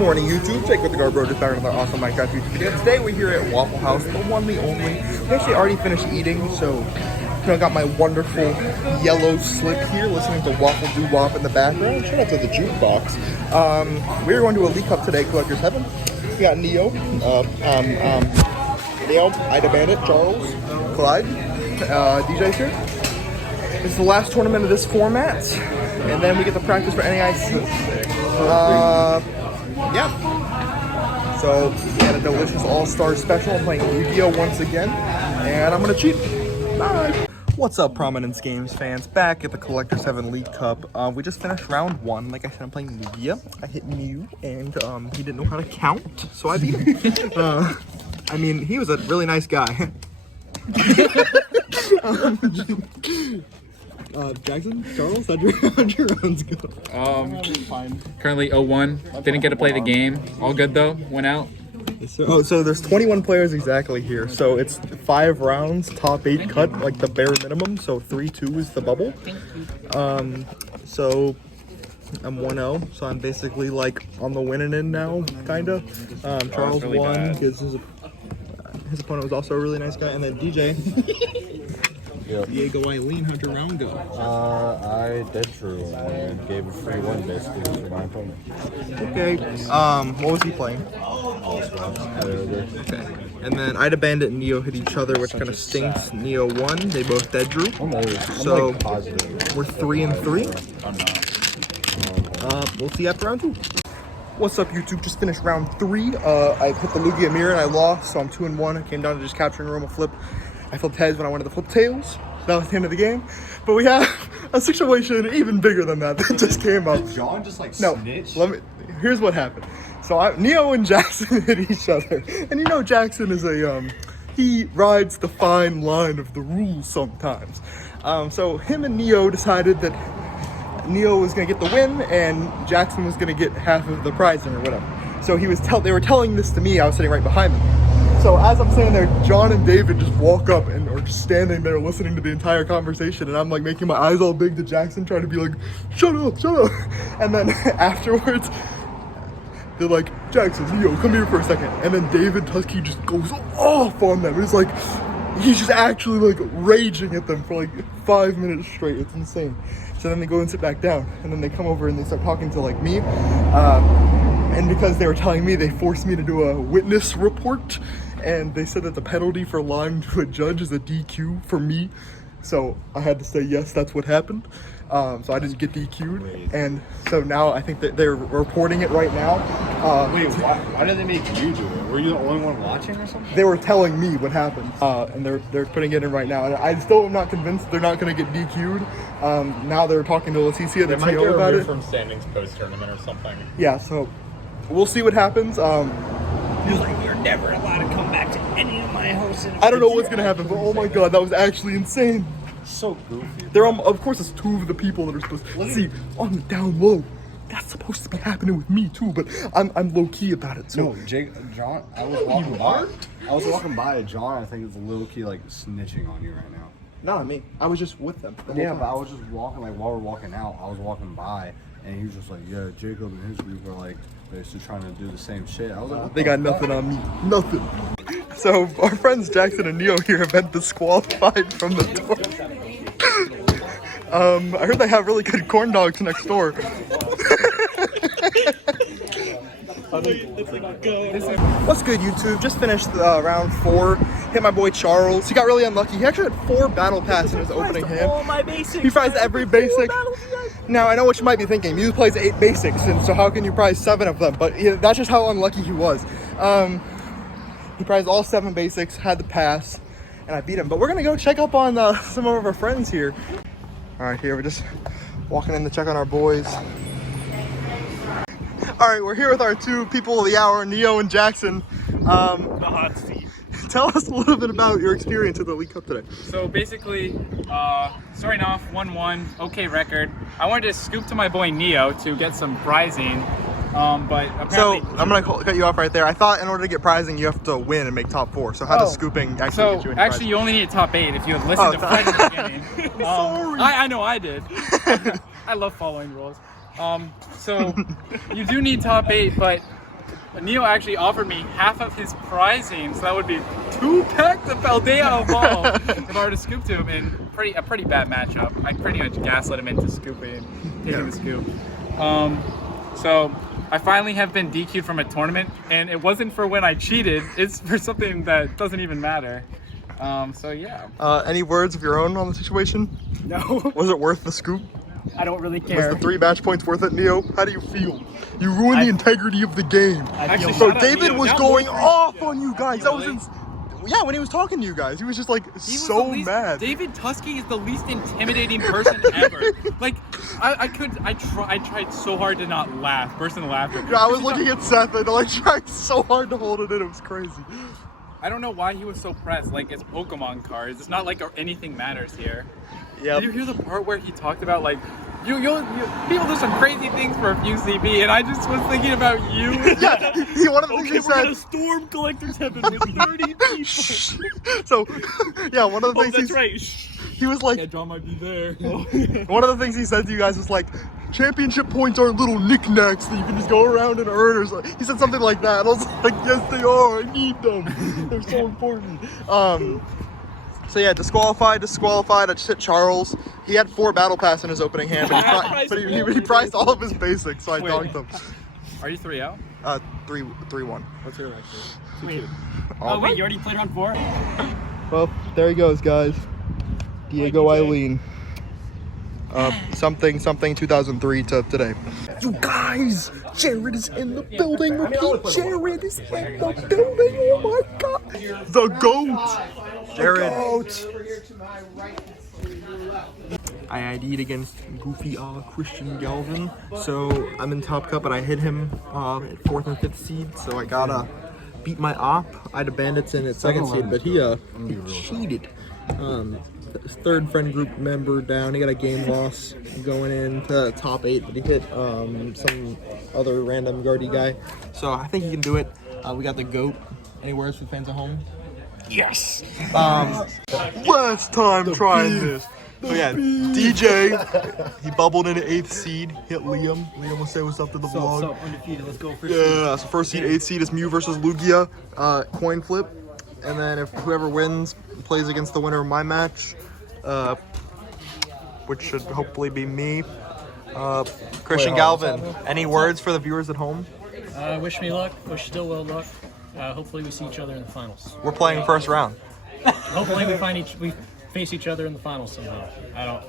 morning, YouTube. Jake with the Garbro, just back with another awesome Minecraft YouTube video. Today we're here at Waffle House, the one, the only. We actually already finished eating, so I got my wonderful yellow slip here, listening to Waffle Doo Wop in the background. Shout out to the jukebox. We're going to Elite Cup today, Collector's Heaven. We got Neo, Ida Bandit, Charles, Clyde, DJ's here. This is the last tournament of this format, and then we get to practice for NAIC. Yeah. So we had a delicious all-star special. I'm playing Yu-Gi-Oh once again, and I'm gonna cheat. Bye. What's up, Prominence Games fans? Back at the Collector's Heaven League Cup. We just finished round one. Like I said, I'm playing Yu-Gi-Oh. I hit Mew, and he didn't know how to count, so I beat him. I mean, he was a really nice guy. Jackson, Charles, how'd your rounds go? Currently 0-1. Didn't get to play the game. All good though. Went out. So there's 21 players exactly here. So it's 5 rounds, top 8 cut, like the bare minimum. So 3-2 is the bubble. So I'm 1-0. So I'm basically like on the winning end now, kinda. Charles really won because his opponent was also a really nice guy, and then DJ. Yep. Diego Eileen, how'd your round go? I did true and gave a free one basically for my opponent. Okay. What was he playing? Okay. And then Ida Bandit and Neo hit each other, which kind of stinks. Neo won. They both dead drew. So we're 3-3. We'll see after round 2. What's up, YouTube? Just finished round 3. I hit the Lugia mirror and I lost, so I'm 2-1. I came down to just capturing a room of flip. I flipped heads when I wanted to flip tails. That was the end of the game. But we have a situation even bigger than that just came up. Did John just like snitch? Here's what happened. So Neo and Jackson hit each other. And you know Jackson is he rides the fine line of the rules sometimes. So him and Neo decided that Neo was gonna get the win and Jackson was gonna get half of the prizing or whatever. So they were telling this to me. I was sitting right behind them. So as I'm sitting there, John and David just walk up and are just standing there listening to the entire conversation, and I'm like making my eyes all big to Jackson, trying to be like, shut up. And then afterwards, they're like, Jackson, Neo, come here for a second. And then David Tusky just goes off on them. It's like, he's just actually like raging at them for like 5 minutes straight. It's insane. So then they go and sit back down, and then they come over and they start talking to like me. And because they were telling me, they forced me to do a witness report. And they said that the penalty for lying to a judge is a DQ for me. So I had to say, yes, that's what happened. So I didn't get DQ'd. And so now I think that they're reporting it right now. Wait, why did they make you do it? Were you the only one watching or something? They were telling me what happened. And they're putting it in right now. And I still am not convinced they're not going to get DQ'd. Now they're talking to Leticia, the TO, about it. From standings post-tournament or something. Yeah, so we'll see what happens. He's like, you're never allowed to come back to any of my hosts. I don't know what's gonna happen, but oh my god, that was actually insane. So goofy. Of course, it's 2 of the people that are supposed to see on the down low. That's supposed to be happening with me too, but I'm low key about it. So No, John, I was walking by. John, I think is low key like snitching on you right now. not me. I was just with them. The whole Yeah, time. but I was just walking like while we're walking out. I was walking by, and he was just like, "Yeah, Jacob and his group are like basically trying to do the same shit." I was like, They got nothing on me. Nothing. So our friends Jackson and Neo here have been disqualified from the tour. I heard they have really good corn dogs next door. What's good, YouTube? Just finished round 4. Hit my boy Charles. He got really unlucky. He actually had 4 battle passes in his opening hand. All my basics. He prized every basic. Now, I know what you might be thinking. Mew plays 8 basics, and so how can you prize 7 of them? But yeah, that's just how unlucky he was. He prized all 7 basics, had the pass, and I beat him. But we're going to go check up on some of our friends here. All right, here, we're just walking in to check on our boys. All right, we're here with our 2 people of the hour, Neo and Jackson. The hot seat. Tell us a little bit about your experience at the League Cup today. So basically, starting off 1-1, okay record. I wanted to scoop to my boy Neo to get some prizing, but apparently... So, I'm going to cut you off right there. I thought in order to get prizing, you have to win and make top 4. So how does scooping actually get you any prizing? You only need top 8 if you had listened to Fred in the beginning. Sorry. I know I did. I love following rules. So you do need top 8, but Neo actually offered me half of his prizing, so that would be 2 packs of Paldea Ball if I were to scoop to him in a pretty bad matchup. I pretty much gaslit him into scooping, taking the scoop. So I finally have been DQ'd from a tournament, and it wasn't for when I cheated. It's for something that doesn't even matter. So yeah. Any words of your own on the situation? No, Was it worth the scoop? I don't really Was care. the 3 match points worth it, Neo? How do you feel? You ruined the integrity of the game. Actually, Bro, shut up, David Neo. was Now going look- off on you guys. That was Really? yeah, when he was talking to you guys, he was just like He was the so least- mad. David Tusky is the least intimidating person ever. Like, I tried so hard to not laugh, burst into laughter. Yeah, I was looking at Seth and I tried so hard to hold it in. It was crazy. I don't know why he was so pressed. Like, it's Pokemon cards. It's not like anything matters here. Yeah. Did you hear the part where he talked about like, people do some crazy things for a few CB, and I just was thinking about you. Yeah. One of the things he said. storm collector's heaven with 30 people. So, yeah, one of the Oh, things that's right. he was like, Yeah, John might be there. one of the things he said to you guys was like, championship points aren't little knickknacks that you can just go around and earn. Or something. He said something like that. And I was like, yes, they are. I need them. They're so important. So yeah, disqualified. I just hit Charles. He had 4 battle pass in his opening hand, but he priced all of his basics, so I Wait. donked him. Are you 3-0? 3-1. What's your record? Wait. Oh, wait, you already played round 4? Well, there he goes, guys. Diego Eileen. Something 2003 to today. You guys, Jared is in the building. Repeat, Jared is in the building. Oh my god. The GOAT. Jared. I ID'd against goofy Christian Galvin. So I'm in Top Cup, but I hit him at 4th and 5th seed. So I gotta beat my op. I had a Bandits in at 2nd seed, but he cheated. His 3rd friend group member down. He got a game loss going into top 8, but he hit some other random guardy guy. So I think he can do it. We got the GOAT. Any words for fans at home? Yes. Last time trying this. So yeah, DJ, he bubbled in an 8th seed, hit Liam. Liam will say what's up to the vlog. Undefeated. Let's go for Yeah, so 1st seed, 8th seed is Mew versus Lugia, coin flip. And then if whoever wins plays against the winner of my match, which should hopefully be me. Christian Galvin, any words for the viewers at home? Wish me luck. Wish still well luck. Hopefully we see each other in the finals. We're playing first round. Hopefully we face each other in the finals somehow.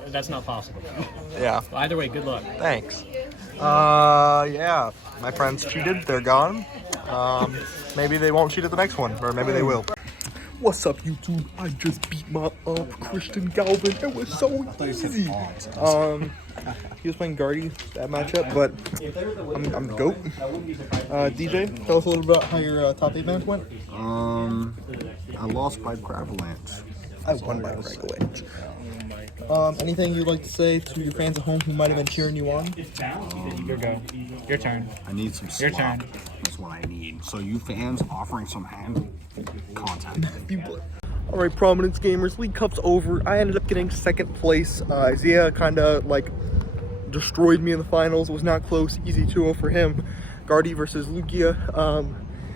That's not possible. Yeah, But either way, good luck. thanks. Yeah, my friends cheated, they're gone. Maybe they won't cheat at the next one, or maybe they will. What's up, YouTube? I just beat my Christian Galvin. It was so easy. He was playing Guardy that matchup, but I'm the GOAT. DJ, tell us a little about how your top 8 match went. I lost by Cravalanche. I won by Avalanche. Anything you'd like to say to your fans at home who might have been cheering you on? Your go. Your turn. I need some Your slop. turn. That's what I need. So you fans offering some hand contact. All right, Prominence Gamers, League Cup's over. I ended up getting 2nd place. Isaiah kind of like destroyed me in the finals. It was not close. Easy 2-0 for him. Guardy versus Lugia.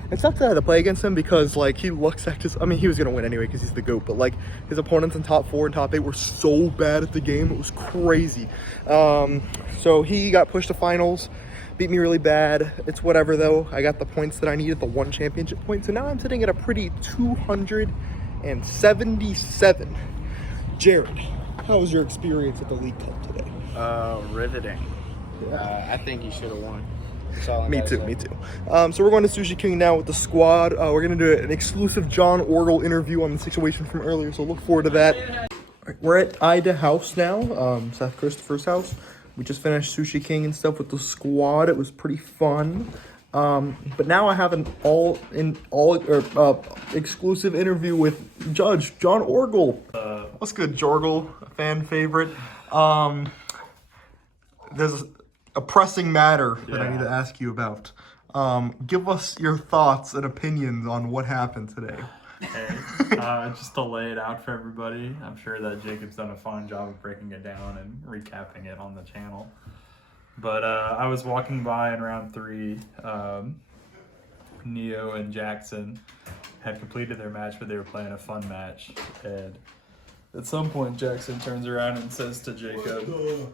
It sucks that I had to play against him because like he luck sacked his. I mean, he was gonna win anyway because he's the GOAT. But like his opponents in top 4 and top 8 were so bad at the game. It was crazy. So he got pushed to finals. Beat me really bad. It's whatever though. I got the points that I needed, the 1 championship point. So now I'm sitting at a pretty 277. Jared, how was your experience at the League Cup today? Riveting. I think you should have won. That's all I Me gotta too, say. me too. So we're going to Sushi King now with the squad. We're going to do an exclusive John Orgel interview on the situation from earlier, so look forward to that. All right, we're at Ida House now, Seth Christopher's house. We just finished Sushi King and stuff with the squad. It was pretty fun. But now I have an exclusive interview with Judge John Orgel. What's good, Jorgel? A fan favorite. There's a pressing matter that I need to ask you about. Give us your thoughts and opinions on what happened today. Just to lay it out for everybody, I'm sure that Jacob's done a fine job of breaking it down and recapping it on the channel. But I was walking by in round 3, Neo and Jackson had completed their match, but they were playing a fun match. And at some point, Jackson turns around and says to Jacob,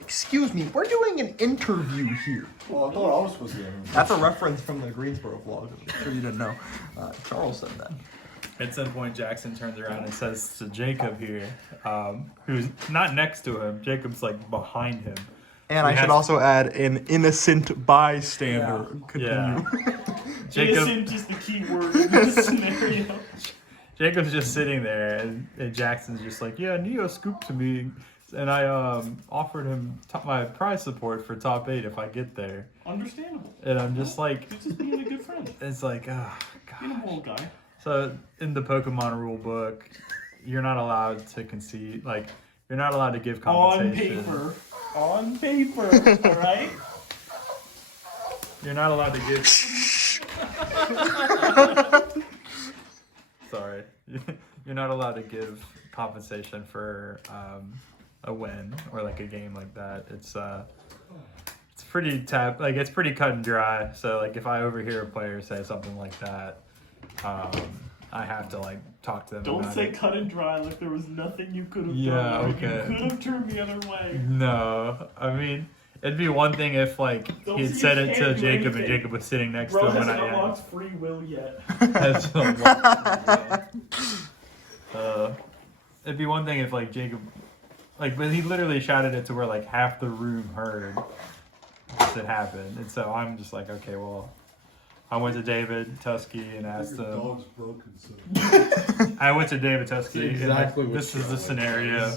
Excuse me, we're doing an interview here. Well, I thought I was supposed to be in. That's a reference from the Greensboro vlog. I'm sure you didn't know. Charles said that. at some point, Jackson turns around and says to Jacob here, who's not next to him, Jacob's like behind him. And I should also add an innocent bystander. Yeah. Continue. Jacob, Innocent is the key word in this scenario. Jacob's just sitting there, and Jackson's just like, yeah, Neo scooped to me, and I offered him my prize support for top 8 if I get there. Understandable. And I'm just like, He's just being a good friend. it's like, oh, Being a gosh. whole guy. So in the Pokemon rule book, you're not allowed to concede, like, you're not allowed to give compensation. On paper, alright? You're not allowed to give. Sorry. You're not allowed to give compensation for a win or like a game like that. It's pretty it's pretty cut and dry. So like if I overhear a player say something like that, I have to like talk to them. Don't about say it. cut and dry like there was nothing you could have Yeah, done. Like, okay. You could have turned the other way. No, I mean it'd be one thing if like Don't he had see said you it to can't do Jacob and anything. Jacob was sitting next Bro to him hasn't and unlocked free will yet. That's it'd be one thing if like Jacob, like, but he literally shouted it to where like half the room heard this had happened, and so I'm just like, okay, well, I went to David Tusky and asked him. Dog's broken, so. I went to David Tusky. That's and, like, exactly what this is the scenario,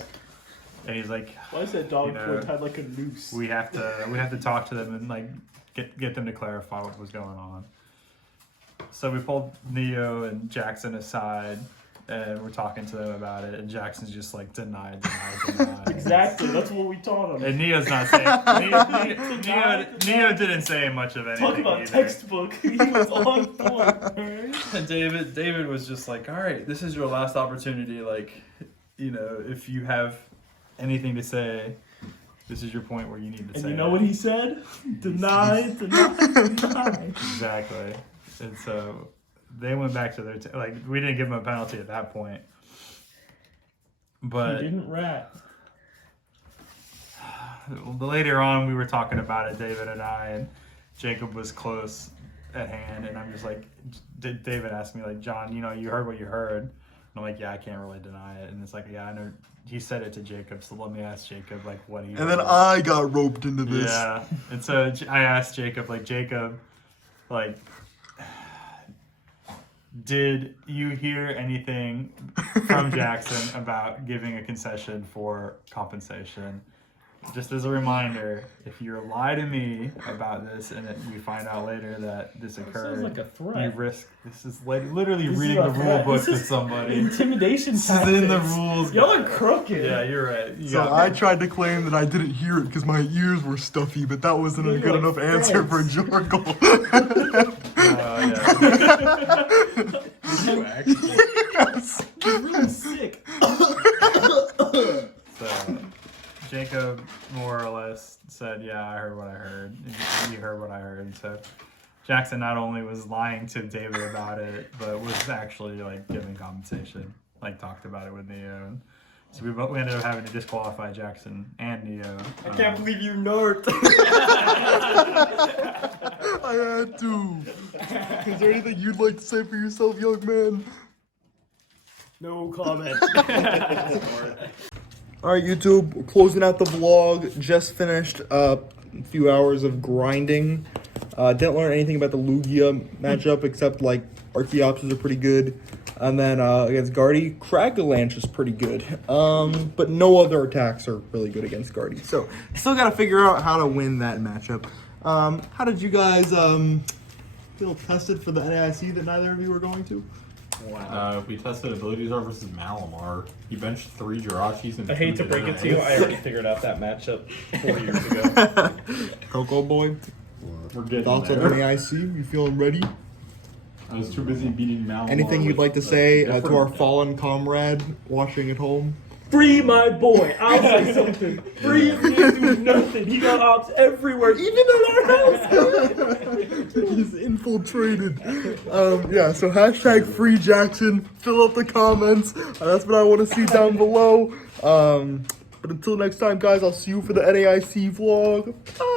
and he's like, Why is that dog You know, foot tied like a noose? we have to talk to them and like get them to clarify what was going on. So we pulled Neo and Jackson aside, and we're talking to them about it, and Jackson's just like deny. Exactly, that's what we taught him. And Neo's not saying. Neo didn't say much of anything. Talk about either. textbook. He was on point. And David was just like, all right, this is your last opportunity. Like, you know, if you have anything to say, this is your point where you need to And say you know it. what he said? Deny. Exactly. And so they went back to their we didn't give him a penalty at that point. But He didn't rat. later on, we were talking about it, David and I, and Jacob was close at hand, and I'm just like, David asked me like, John, you know, you heard what you heard. And I'm like, yeah, I can't really deny it. And it's like, yeah, I know. He said it to Jacob, so let me ask Jacob like what he. And then I got roped into this. Yeah, and so I asked Jacob, like, did you hear anything from Jackson about giving a concession for compensation? Just as a reminder, if you lie to me about this and we find out later that this occurred, sounds like a threat. you risk. This is literally This is reading a the rule threat. book This to is somebody. Intimidation This tactics. is in the rules. Y'all are guys. crooked. Yeah, you're right. You So got I me. tried to claim that I didn't hear it because my ears were stuffy, but that wasn't a You're good like enough answer for Fred's. Jorgle. Yeah. You're really sick. So Jacob more or less said, yeah, I heard what I heard. And you heard what I heard. So Jackson not only was lying to David about it, but was actually like giving compensation, like talked about it with Neo. And so we ended up having to disqualify Jackson and Neo. I can't believe you nerd. I had to. Is there anything you'd like to say for yourself, young man? No comment. Alright, YouTube, we're closing out the vlog. Just finished a few hours of grinding. Didn't learn anything about the Lugia matchup except like Archeopsis are pretty good. And then against Guardy, Cragalanche is pretty good. But no other attacks are really good against Guardy. So still gotta figure out how to win that matchup. How did you guys feel tested for the NAIC that neither of you were going to? We tested abilities R versus Malamar. He benched 3 Jirachis and I hate to 2 break it to you, I already figured out that matchup 4 years ago. Coco Boy, We're getting thoughts on there. NAIC? You feeling ready? I was too busy beating Malamar. Anything you'd with like to the say to different- our fallen comrade watching at home? Free my boy. I'll say something. Free him. He didn't do nothing. He got ops everywhere, even in our house. He's infiltrated. Yeah, so hashtag free Jackson. Fill up the comments. That's what I want to see down below. But until next time, guys, I'll see you for the NAIC vlog. Bye.